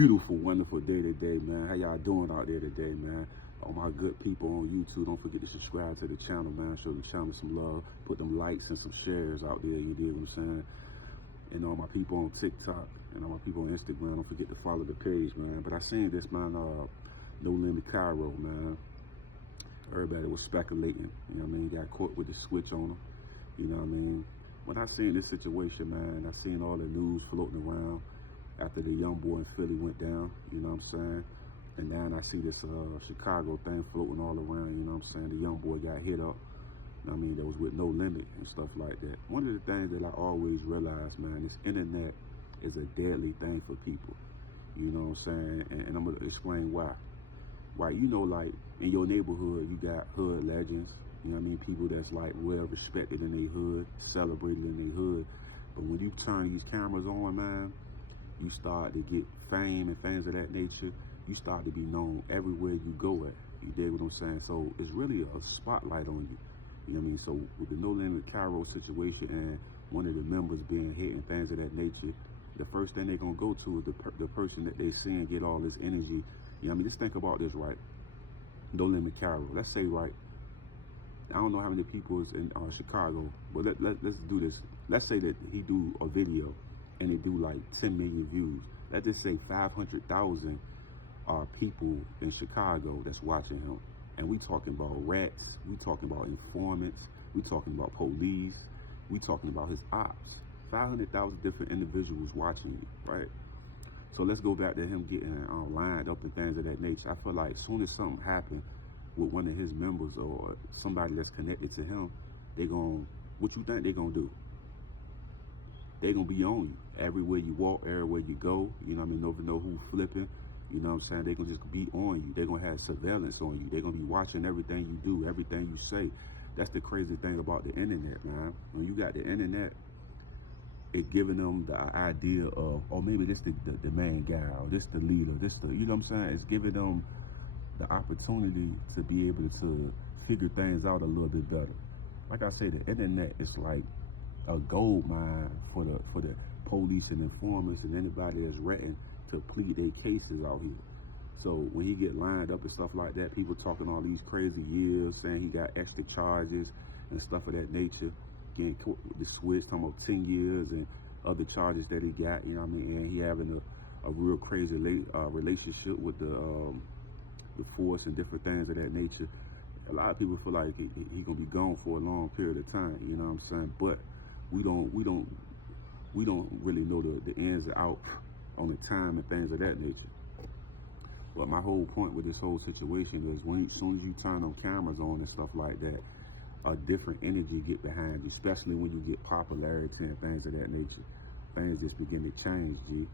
Beautiful, wonderful day today, man. How y'all doing out there today, man? All my good people on YouTube, don't forget to subscribe to the channel, man. Show the channel some love. Put them likes and some shares out there, you dig what I'm saying? And all my people on TikTok and all my people on Instagram, don't forget to follow the page, man. But I seen this, man, No Limit Kyro, man. Everybody was speculating, you know what I mean? Got caught with the switch on him, you know what I mean? When I seen this situation, man, I seen all the news floating around after the young boy in Philly went down, you know what I'm saying? And now I see this Chicago thing floating all around, you know what I'm saying? The young boy got hit up, you know what I mean? That was with No Limit and stuff like that. One of the things that I always realize, man, this internet is a deadly thing for people, you know what I'm saying? And I'm gonna explain why. Why, you know, like in your neighborhood, you got hood legends, you know what I mean? People that's like well respected in their hood, celebrated in their hood. But when you turn these cameras on, man, you start to get fame and things of that nature. You start to be known everywhere you go at. You dig what I'm saying? So it's really a spotlight on you. You know what I mean? So with the No Limit Kyro situation and one of the members being hit and things of that nature, the first thing they're gonna go to is the person that they see and get all this energy. You know what I mean? Just think about this, right? No Limit Kyro. Let's say, right, I don't know how many people is in Chicago, but let's do this. Let's say that he do a video and it do like 10 million views. Let's just say 500,000 people in Chicago that's watching him. And we talking about rats, we talking about informants, we talking about police, we talking about his ops. 500,000 different individuals watching you, right? So let's go back to him getting lined up and things of that nature. I feel like as soon as something happened with one of his members or somebody that's connected to him, what you think they gonna do? They gonna be on you everywhere you walk, everywhere you go. You know what I mean? Never know who flipping. You know what I'm saying? They gonna just be on you. They gonna have surveillance on you. They gonna be watching everything you do, everything you say. That's the crazy thing about the internet, man. When you got the internet, it giving them the idea of, oh, maybe this the main guy, or this the leader, you know what I'm saying? It's giving them the opportunity to be able to figure things out a little bit better. Like I say, the internet is like a gold mine for the police and informers and anybody that's ratting to plead their cases out here. So when he get lined up and stuff like that, people talking all these crazy years, saying he got extra charges and stuff of that nature, getting the switch, talking about 10 years and other charges that he got, you know what I mean? And he having a real crazy relationship with the force and different things of that nature. A lot of people feel like he gonna be gone for a long period of time, you know what I'm saying? But we don't really know the ins and outs on the time and things of that nature. But my whole point with this whole situation is as soon as you turn them cameras on and stuff like that, a different energy get behind you, especially when you get popularity and things of that nature. Things just begin to change, G.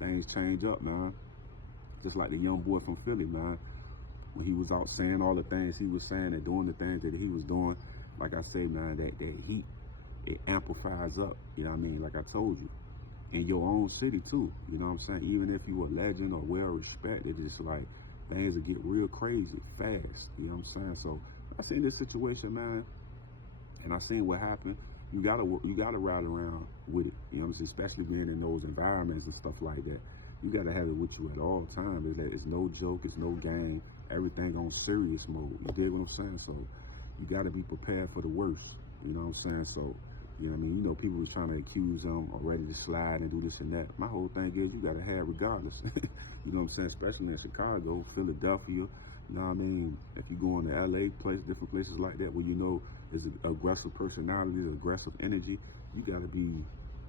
Things change up, man. Just like the young boy from Philly, man. When he was out saying all the things he was saying and doing the things that he was doing, like I say, man, that heat, it amplifies up, you know what I mean? Like I told you, in your own city too, you know what I'm saying? Even if you a legend or well respected, it's like things will get real crazy fast, you know what I'm saying? So I seen this situation, man, and I seen what happened. You gotta ride around with it, you know what I'm saying? Especially being in those environments and stuff like that. You gotta have it with you at all times. It's no joke, it's no game. Everything on serious mode. You dig what I'm saying? So you gotta be prepared for the worst. You know what I'm saying? So, you know what I mean? You know, people was trying to accuse him or ready to slide and do this and that. My whole thing is you gotta have regardless. You know what I'm saying? Especially in Chicago, Philadelphia. You know what I mean? If you go into LA, different places like that where you know there's an aggressive personality, aggressive energy, you gotta be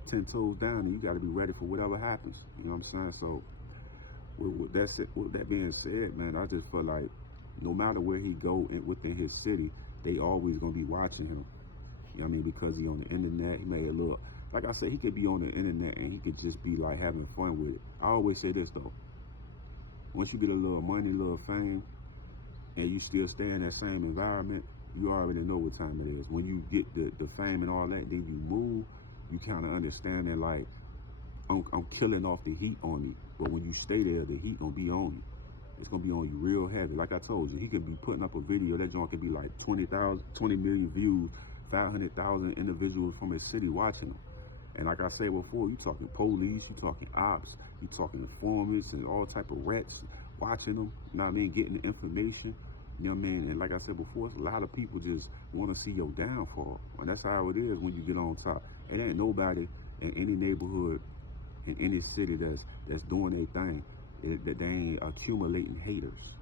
10 toes down and you gotta be ready for whatever happens. You know what I'm saying? So with that being said, man, I just feel like no matter where he go within his city, they always gonna be watching him. You know what I mean? Because he on the internet, he made a little, like I said, he could be on the internet and he could just be like having fun with it. I always say this though, once you get a little money, a little fame, and you still stay in that same environment, you already know what time it is. When you get the fame and all that, then you move, you kind of understand that like, I'm killing off the heat on you. But when you stay there, the heat gonna be on you. It's gonna be on you real heavy. Like I told you, he could be putting up a video, that joint could be like 20 million views, 500,000 individuals from his city watching him. And like I said before, you talking police, you talking ops, you talking informants and all type of rats watching them, you know what I mean, getting the information, you know what I mean? And like I said before, it's a lot of people just want to see your downfall. And that's how it is when you get on top. It ain't nobody in any neighborhood, in any city that's doing their thing, that they ain't accumulating haters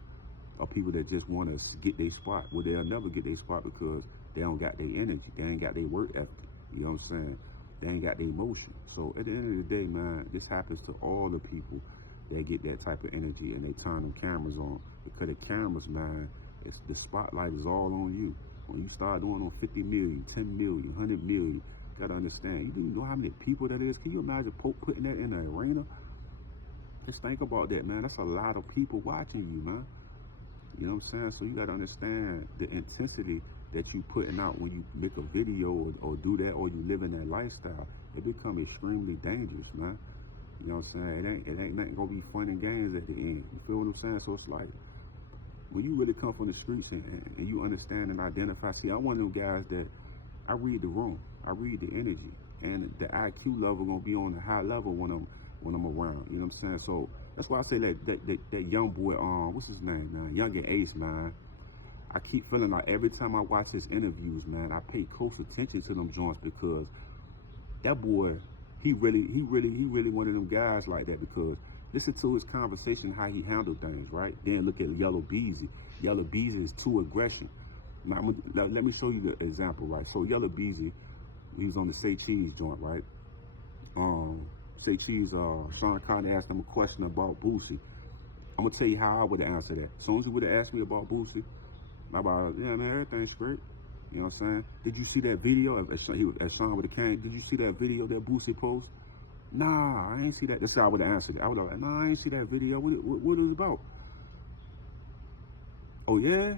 or people that just want to get their spot. Well, they'll never get their spot because they don't got their energy. They ain't got their work ethic. You know what I'm saying? They ain't got their emotion. So at the end of the day, man, this happens to all the people that get that type of energy and they turn them cameras on. Because the cameras, man, the spotlight is all on you. When you start doing on 50 million, 10 million, 100 million, you gotta understand, you know how many people that is? Can you imagine Pope putting that in an arena? Just think about that, man. That's a lot of people watching you, man. You know what I'm saying? So you gotta understand the intensity that you putting out when you make a video or do that, or you live in that lifestyle. It become extremely dangerous, man. You know what I'm saying? It ain't nothing gonna be fun and games at the end. You feel what I'm saying? So it's like, when you really come from the streets and you understand and identify, see, I'm one of them guys that I read the room, I read the energy, and the IQ level gonna be on a high level when I'm around. You know what I'm saying? So that's why I say that young boy, what's his name, man? Young and Ace, man. I keep feeling like every time I watch his interviews, man, I pay close attention to them joints because that boy, he really one of them guys like that. Because listen to his conversation, how he handled things, right? Then look at Yellow Beezy. Yellow Beezy is too aggression. Now, let me show you the example, right? So Yellow Beezy, he was on the Say Cheese joint, right? Say Cheese, Sean Connery asked him a question about Boosie. I'm gonna tell you how I would have answered that. As soon as he would have asked me about Boosie, about, yeah, man, everything's great. You know what I'm saying? Did you see that video? As Sean would have came, did you see that video that Boosie posted? Nah, I ain't see that. That's how I would have answered it. I would have like, nah, I ain't see that video. What it was about? Oh, yeah?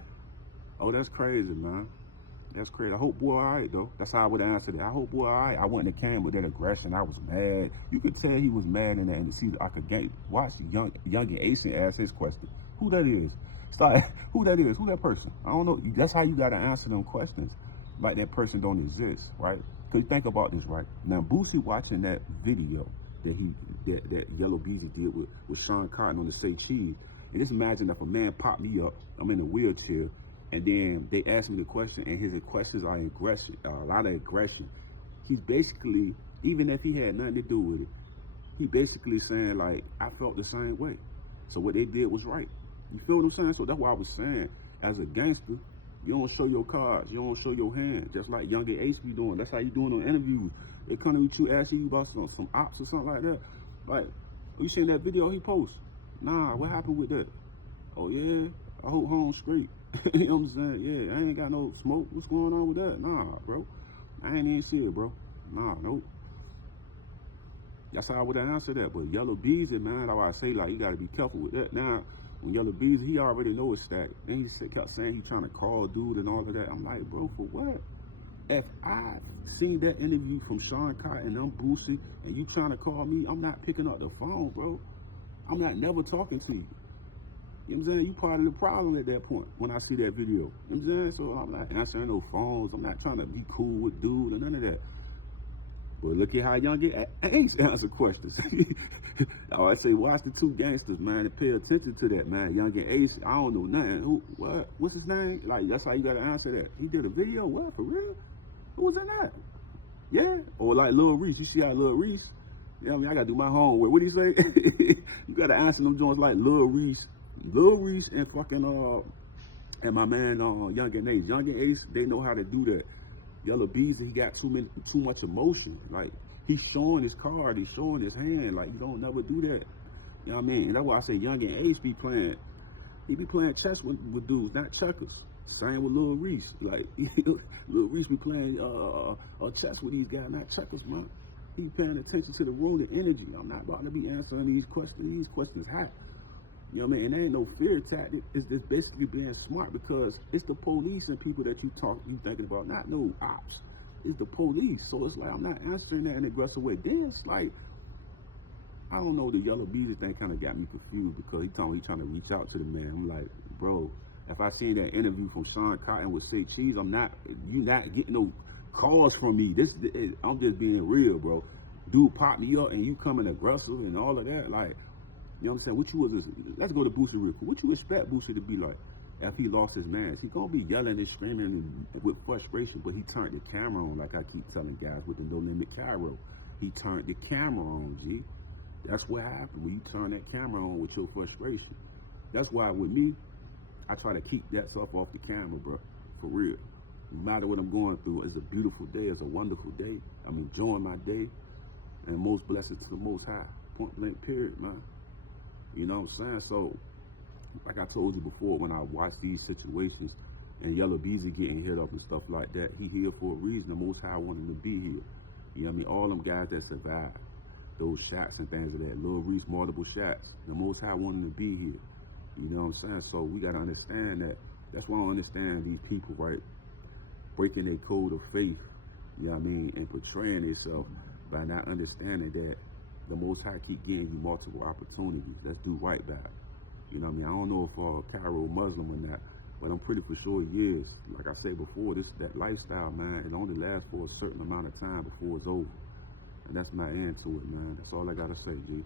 Oh, that's crazy, man. That's crazy. I hope boy all right, though. That's how I would have answered it. I hope boy all right. I wouldn't have came with that aggression. I was mad. You could tell he was mad in that. And see, I could watch Young and Ace ask his question. Who that is? Who that is? Who that person? I don't know. That's how you got to answer them questions. Like that person don't exist, right? Because think about this, right? Now, Boosie watching that video that Yellow Beezy did with Sean Cotton on the Say Cheese. And just imagine if a man popped me up, I'm in a wheelchair, and then they ask me the question, and his questions are aggression, a lot of aggression. He's basically, even if he had nothing to do with it, he basically saying like, I felt the same way. So what they did was right. You feel what I'm saying? So that's why I was saying, as a gangster, you don't show your cards, you don't show your hand, just like Young and Ace be doing. That's how you doing on interviews. They come to meet you, asking you about some ops or something like that. Like, oh, you seen that video he posts? Nah, what happened with that? Oh yeah, I hope home straight. You know what I'm saying? Yeah, I ain't got no smoke. What's going on with that? Nah, bro. I ain't even see it, bro. Nah, nope. That's how I would have answered that. But Yellow Beezy, man, that's why I say, like, you got to be careful with that. Now, when Yellow Beezy, he already know it's static. Then he kept saying he trying to call dude and all of that. I'm like, bro, for what? If I seen that interview from Sean Cotton and I'm Boosie, and you trying to call me, I'm not picking up the phone, bro. I'm not never talking to you. You know what I'm saying? You part of the problem at that point when I see that video. You know what I'm saying? So I'm not answering no phones. I'm not trying to be cool with dude or none of that. But look at how Young Ace answer questions. I say, watch the two gangsters, man, and pay attention to that, man. Young and Ace, I don't know nothing. Who? What? What's his name? Like, that's how you gotta answer that. He did a video? What? For real? Who was in that? Yeah? Or like Lil Reese. You see how Lil Reese? You know what I mean? I gotta do my homework. What do you say? You gotta answer them joints like Lil Reese and fucking and my man Young and Ace. Young and Ace, they know how to do that. Yellow Beezy, he got too much emotion. Like, he's showing his card, he's showing his hand. Like, you don't never do that. You know what I mean? And that's why I say Young and Ace be playing. He be playing chess with dudes, not checkers. Same with Lil Reese. Like, Lil Reese be playing chess with these guys, not checkers, man. He be paying attention to the room, the energy. I'm not about to be answering these questions. These questions hot. You know what I mean? And there ain't no fear tactic. It's just basically being smart, because it's the police and people that you thinking about, not no ops. It's the police. So it's like, I'm not answering that in an aggressive way. Then it's like, I don't know, the Yellow Beezy thing kind of got me confused, because he told me he's trying to reach out to the man. I'm like, bro, if I seen that interview from Sean Cotton with Say Cheese, you not getting no calls from me. I'm just being real, bro. dude pop me up and you coming aggressive and all of that, like, you know what I'm saying? What you was, let's go to Boosie real quick. What you expect Boosie to be like if he lost his man? He gonna be yelling and screaming and with frustration, but he turned the camera on, like I keep telling guys with the No Limit Kyro. He turned the camera on, G. That's what happened when you turn that camera on with your frustration. That's why with me, I try to keep that stuff off the camera, bro, for real. No matter what I'm going through, it's a beautiful day, it's a wonderful day. I'm enjoying my day, and most blessed to the Most High, point blank period, man. You know what I'm saying? So, like I told you before, when I watch these situations and Yellow Beezy getting hit up and stuff like that, he here for a reason. The Most High wanted him to be here. You know what I mean? All them guys that survived those shots and things of that, Lil Reese, multiple shots, the Most High wanted him to be here. You know what I'm saying? So we got to understand that. That's why I don't understand these people, right? Breaking their code of faith, you know what I mean, and portraying themselves by not understanding that the Most High keep giving you multiple opportunities. Let's do right by it. You know what I mean? I don't know if Kyro Muslim or not, but I'm pretty for sure he is. Like I said before, that lifestyle, man, it only lasts for a certain amount of time before it's over. And that's my end to it, man. That's all I got to say, G.